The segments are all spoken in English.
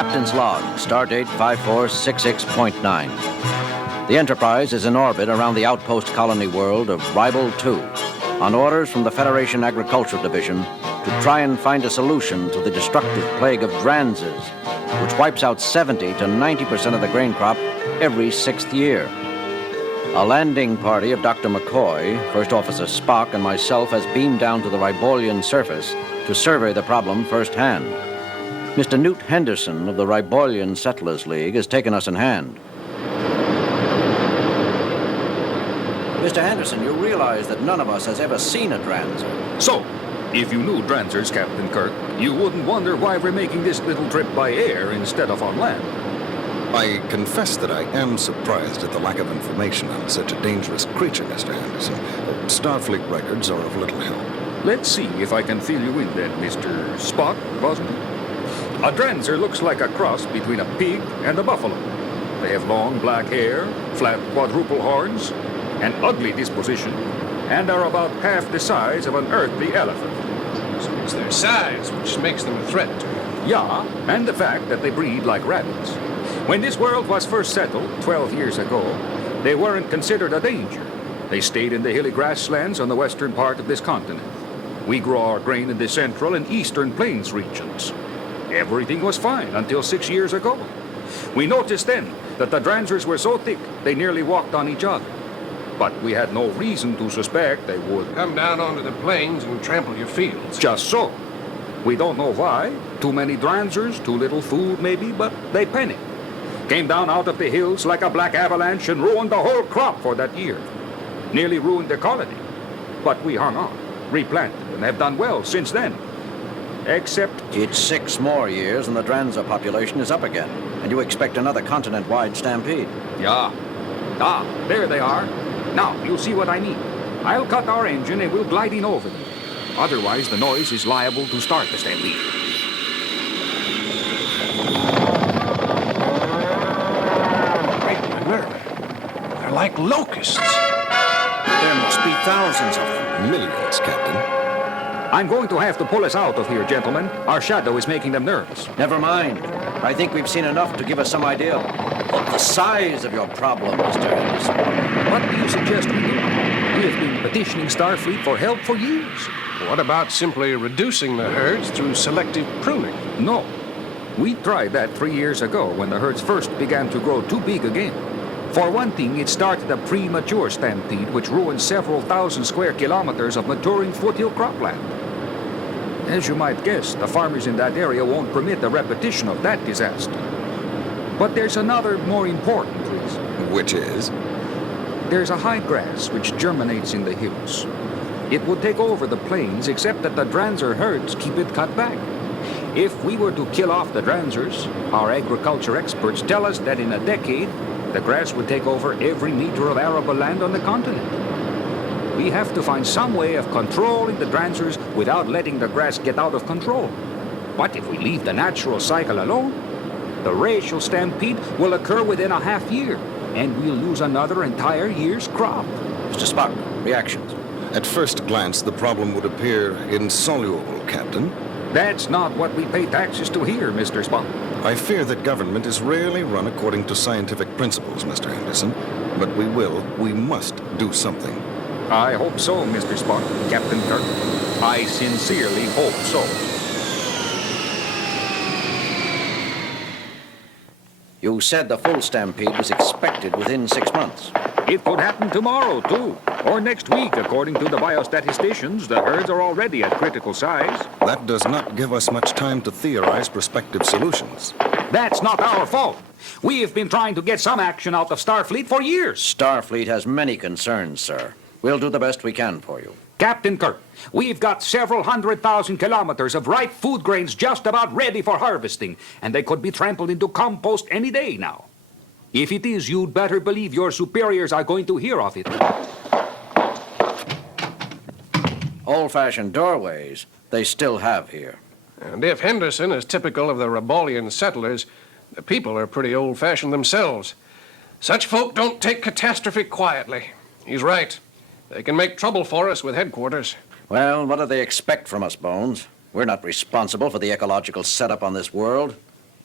Captain's Log, Stardate 5466.9. The Enterprise is in orbit around the outpost colony world of Ribble 2, on orders from the Federation Agricultural Division to try and find a solution to the destructive plague of Dranzes, which wipes out 70 to 90% of the grain crop every 6th year. A landing party of Dr. McCoy, First Officer Spock, and myself has beamed down to the Ribolian surface to survey the problem firsthand. Mr. Newt Henderson of the Ribolian Settlers League has taken us in hand. Mr. Henderson, you realize that none of us has ever seen a Dranzer. So, if you knew Dranzers, Captain Kirk, you wouldn't wonder why we're making this little trip by air instead of on land. I confess that I am surprised at the lack of information on such a dangerous creature, Mr. Henderson. Starfleet records are of little help. Let's see if I can fill you in then, Mr. Spock, wasn't it? A Dranzer looks like a cross between a pig and a buffalo. They have long black hair, flat quadruple horns, an ugly disposition, and are about half the size of an earthly elephant. So it's their size which makes them a threat to you. Yeah, and the fact that they breed like rabbits. When this world was first settled 12 years ago, they weren't considered a danger. They stayed in the hilly grasslands on the western part of this continent. We grow our grain in the central and eastern plains regions. Everything was fine until 6 years ago. We noticed then that the Dranzers were so thick they nearly walked on each other. But we had no reason to suspect they would Come down onto the plains and trample your fields. just so. We don't know why. Too many Dranzers, too little food maybe, but they panicked. Came down out of the hills like a black avalanche and ruined the whole crop for that year. Nearly ruined the colony. But we hung on, replanted, and have done well since then. Except It's 6 more years and the Dranzer population is up again, and you expect another continent-wide stampede. yeah. Ah, there they are. Now, you'll see what I mean. I'll cut our engine and we'll glide in over them. Otherwise, the noise is liable to start the stampede. Break my nerve. They're like locusts. There must be thousands of them. Millions, Captain. I'm going to have to pull us out of here, gentlemen. Our shadow is making them nervous. Never mind. I think we've seen enough to give us some idea of the size of your problem, Mr. Henderson. What do you suggest we do? We have been petitioning Starfleet for help for years. What about simply reducing the herds through selective pruning? No. We tried that 3 years ago when the herds first began to grow too big again. For one thing, it started a premature stampede which ruined several thousand square kilometers of maturing foothill cropland. As you might guess, the farmers in that area won't permit a repetition of that disaster. But there's another more important reason. Which is? There's a high grass which germinates in the hills. It would take over the plains, except that the Dranzer herds keep it cut back. If we were to kill off the Dranzers, our agriculture experts tell us that in a decade, the grass would take over every meter of arable land on the continent. We have to find some way of controlling the Dranzers without letting the grass get out of control. But if we leave the natural cycle alone, the racial stampede will occur within a half year, and we'll lose another entire year's crop. Mr. Spock, reactions. At first glance, the problem would appear insoluble, Captain. That's not what we pay taxes to here, Mr. Spock. I fear that government is rarely run according to scientific principles, Mr. Henderson. But we must do something. I hope so, Mr. Spock, Captain Kirk. I sincerely hope so. You said the full stampede was expected within 6 months. It could happen tomorrow, too. Or next week, according to the biostatisticians. The herds are already at critical size. That does not give us much time to theorize prospective solutions. That's not our fault. We have been trying to get some action out of Starfleet for years. Starfleet has many concerns, sir. We'll do the best we can for you. Captain Kirk, we've got several 100,000 kilometers of ripe food grains just about ready for harvesting, and they could be trampled into compost any day now. If it is, you'd better believe your superiors are going to hear of it. Old-fashioned doorways, they still have here. And if Henderson is typical of the Ribolian settlers, the people are pretty old-fashioned themselves. Such folk don't take catastrophe quietly. He's right. They can make trouble for us with headquarters. Well, what do they expect from us, Bones? We're not responsible for the ecological setup on this world.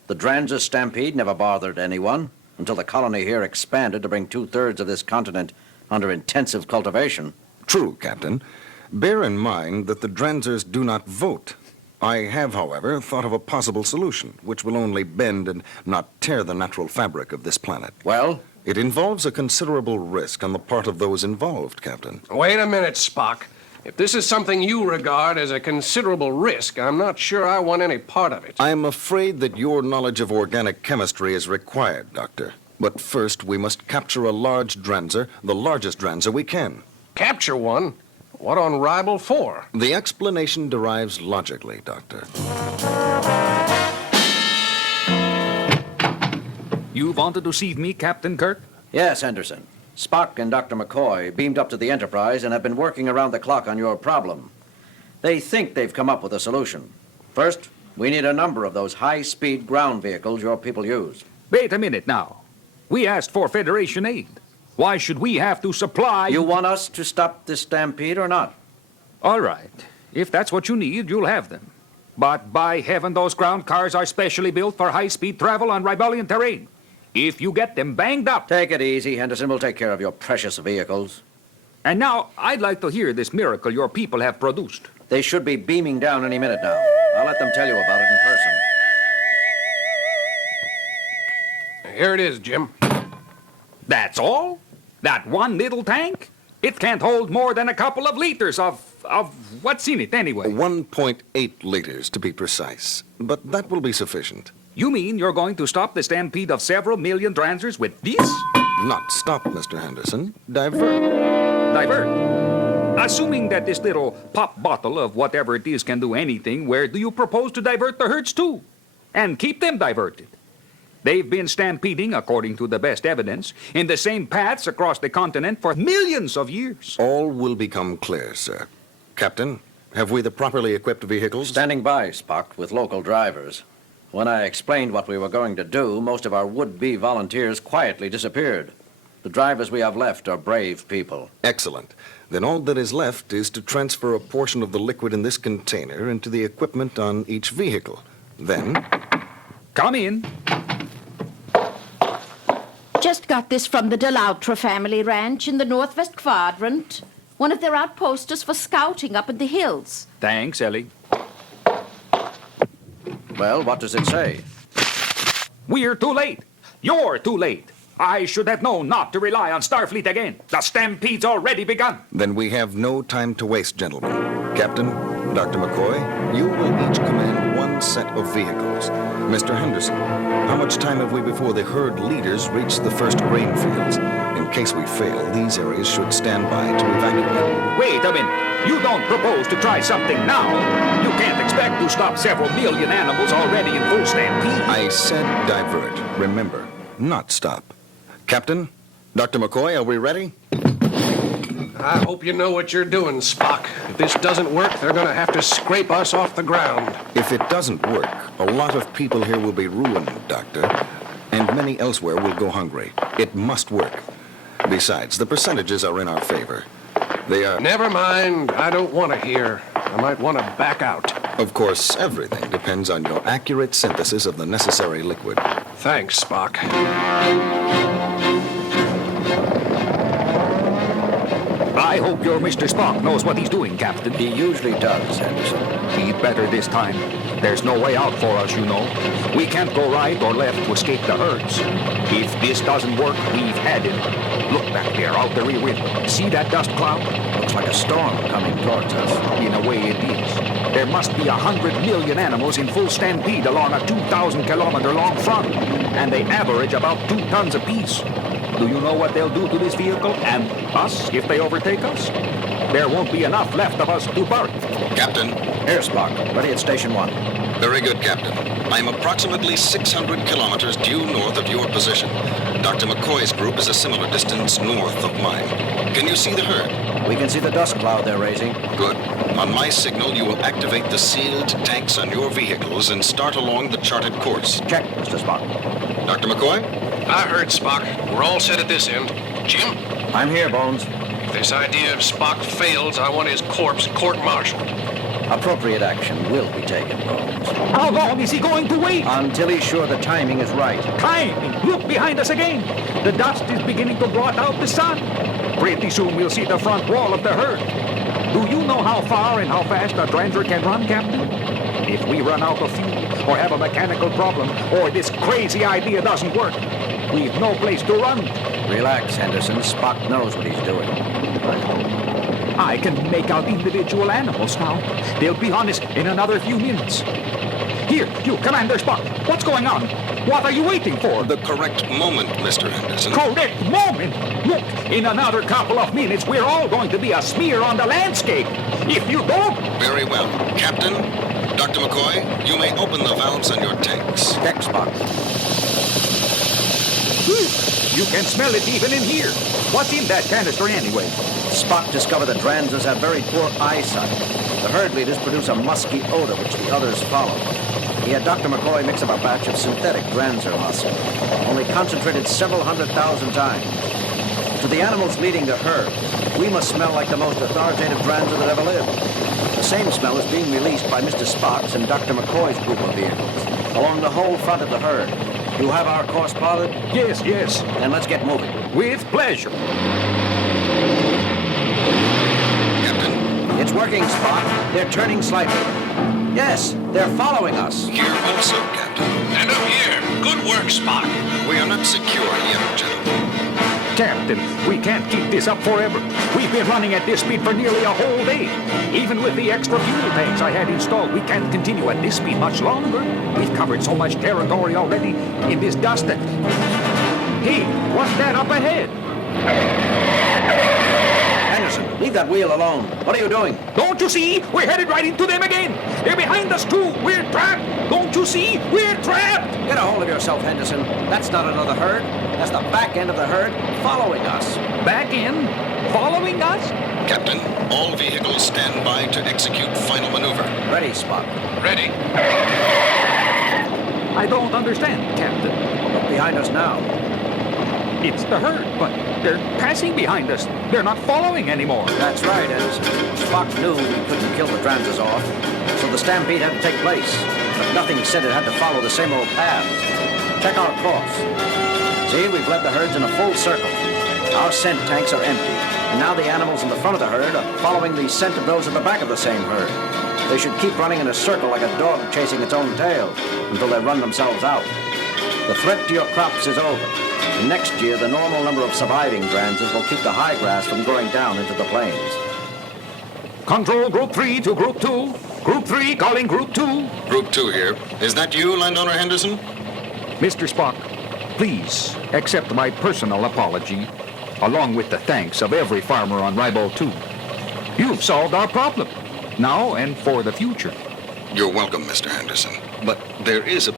The Dranzer Stampede never bothered anyone until the colony here expanded to bring 2/3 of this continent under intensive cultivation. True, Captain. Bear in mind that the Dranzers do not vote. I have, however, thought of a possible solution, which will only bend and not tear the natural fabric of this planet. Well, It involves a considerable risk on the part of those involved, Captain. Wait a minute, Spock. If this is something you regard as a considerable risk, I'm not sure I want any part of it. I'm afraid that your knowledge of organic chemistry is required, Doctor. But first, we must capture a large Dranzer, the largest Dranzer we can. Capture one? What on Ribble for? The explanation derives logically, Doctor. You wanted to see me, Captain Kirk? yes, Henderson. Spock and Dr. McCoy beamed up to the Enterprise and have been working around the clock on your problem. They think they've come up with a solution. First, we need a number of those high-speed ground vehicles your people use. Wait a minute now. We asked for Federation aid. Why should we have to supply... You want us to stop this stampede or not? All right. If that's what you need, you'll have them. But by heaven, those ground cars are specially built for high-speed travel on Ribellian terrain. If you get them banged up... Take it easy, Henderson. We'll take care of your precious vehicles. And now, I'd like to hear this miracle your people have produced. They should be beaming down any minute now. I'll let them tell you about it in person. Here it is, Jim. That's all? That one little tank? It can't hold more than a couple of liters of what's in it anyway? 1.8 liters, to be precise. But that will be sufficient. You mean you're going to stop the stampede of several million Dranzers with this? Not stop, Mr. Henderson. Divert. Divert? Assuming that this little pop bottle of whatever it is can do anything, where do you propose to divert the herds to? And keep them diverted? They've been stampeding, according to the best evidence, in the same paths across the continent for millions of years. All will become clear, sir. Captain, have we the properly equipped vehicles? Standing by, Spock, with local drivers. When I explained what we were going to do, most of our would-be volunteers quietly disappeared. The drivers we have left are brave people. Excellent. Then all that is left is to transfer a portion of the liquid in this container into the equipment on each vehicle. Then... Come in. Just got this from the Deloutre family ranch in the northwest quadrant. One of their outposts for scouting up in the hills. Thanks, Ellie. Well, what does it say? We're too late. You're too late. I should have known not to rely on Starfleet again. The stampede's already begun. Then we have no time to waste, gentlemen. Captain, Dr. McCoy, you will each command one set of vehicles. Mr. Henderson, how much time have we before the herd leaders reach the first grain fields? In case we fail, these areas should stand by to evacuate. Wait a minute. You don't propose to try something now. You can't expect to stop several million animals already in full stampede. I said divert. Remember, not stop. Captain, Dr. McCoy, are we ready? I hope you know what you're doing, Spock. If this doesn't work, they're going to have to scrape us off the ground. If it doesn't work, a lot of people here will be ruined, Doctor, and many elsewhere will go hungry. It must work. Besides, the percentages are in our favor. They are... Never mind. I don't want to hear. I might want to back out. Of course, everything depends on your accurate synthesis of the necessary liquid. Thanks, Spock. I hope your Mr. Spock knows what he's doing, Captain. He usually does, Henderson. He'd better this time. There's no way out for us, you know. We can't go right or left to escape the herds. If this doesn't work, we've had it. Look back there, out the rear window. See that dust cloud? Looks like a storm coming towards us. In a way, it is. There must be 100 million animals in full stampede along a 2,000-kilometer-long front, and they average about 2 tons apiece. Do you know what they'll do to this vehicle and us if they overtake us? There won't be enough left of us to bury. Captain. Here, Spock. Ready at Station 1. Very good, Captain. I'm approximately 600 kilometers due north of your position. Dr. McCoy's group is a similar distance north of mine. Can you see the herd? We can see the dust cloud they're raising. Good. On my signal, you will activate the sealed tanks on your vehicles and start along the charted course. Check, Mr. Spock. Dr. McCoy? I heard, Spock. We're all set at this end. Jim? I'm here, Bones. If this idea of Spock fails, I want his corpse court-martialed. Appropriate action will be taken, Bones. How long is he going to wait? Until he's sure the timing is right. Timing! Look behind us again. The dust is beginning to blot out the sun. Pretty soon we'll see the front wall of the herd. Do you know how far and how fast a Dranzer can run, Captain? If we run out of fuel, or have a mechanical problem, or this crazy idea doesn't work, we've no place to run. Relax, Henderson. Spock knows what he's doing. I can make out individual animals now. They'll be on us in another few minutes. Here, you, Commander Spock. What's going on? What are you waiting for? The correct moment, Mr. Henderson. Correct moment! Look, in another couple of minutes, we're all going to be a smear on the landscape. If you don't... Very well. Captain, Dr. McCoy, you may open the valves on your tanks. Check, Spock. You can smell it even in here. What's in that canister anyway? Spock discovered that Dranzers have very poor eyesight. The herd leaders produce a musky odor which the others follow. He had Dr. McCoy mix up a batch of synthetic Dranzer musk, only concentrated several 100,000 times. To the animals leading the herd, we must smell like the most authoritative Dranzer that ever lived. The same smell is being released by Mr. Spock's and Dr. McCoy's group of vehicles along the whole front of the herd. You have our course plotted? Yes, yes. Then let's get moving. With pleasure. Captain, It's working, Spock. They're turning slightly. Yes, they're following us. here also, Captain. And up here. Good work, Spock. We are not secure yet, gentlemen. Captain, we can't keep this up forever. We've been running at this speed for nearly a whole day. Even with the extra fuel tanks I had installed, we can't continue at this speed much longer. We've covered so much territory already in this dust that... Hey, what's that up ahead? Henderson, leave that wheel alone. What are you doing? Don't you see? We're headed right into them again. They're behind us too. We're trapped. Don't you see? We're trapped. Get a hold of yourself, Henderson. That's not another herd. That's the back end of the herd following us. Back in? Following us? Captain, all vehicles stand by to execute final maneuver. Ready, Spock. Ready. I don't understand, Captain. Look behind us now. It's the herd, but they're passing behind us. They're not following anymore. That's right, Henderson. Spock knew we couldn't kill the Dranzers off, so the stampede had to take place. But nothing said it had to follow the same old paths. Check our course. See, we've led the herds in a full circle. Our scent tanks are empty, and now the animals in the front of the herd are following the scent of those at the back of the same herd. They should keep running in a circle like a dog chasing its own tail until they run themselves out. The threat to your crops is over. And next year, the normal number of surviving Dranzers will keep the high grass from growing down into the plains. Control Group 3 to Group 2. Group 3 calling Group 2. Group 2 here. Is that you, Landowner Henderson? Mr. Spock, please accept my personal apology, along with the thanks of every farmer on Ribble 2. You've solved our problem, now and for the future. You're welcome, Mr. Henderson. But there is a